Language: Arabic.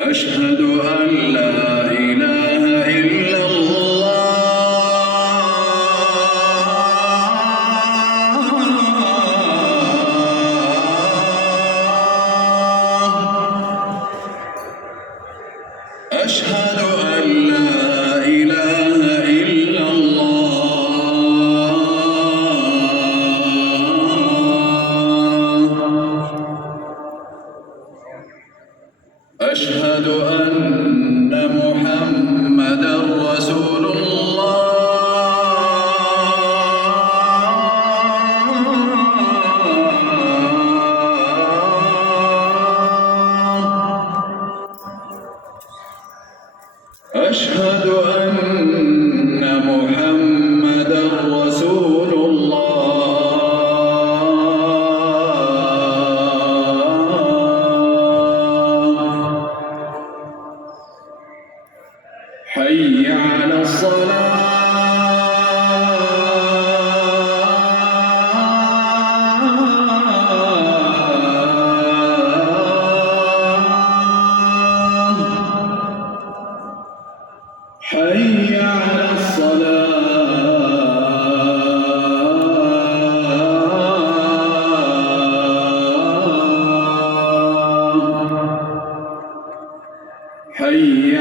أشهد أن لا إله إلا الله. أشهد أن لا إله إلا الله. أشهد أن محمدًا رسول الله. أشهد أن محمدًا رسول الله. حي على الصلاة. حي على الصلاة. حي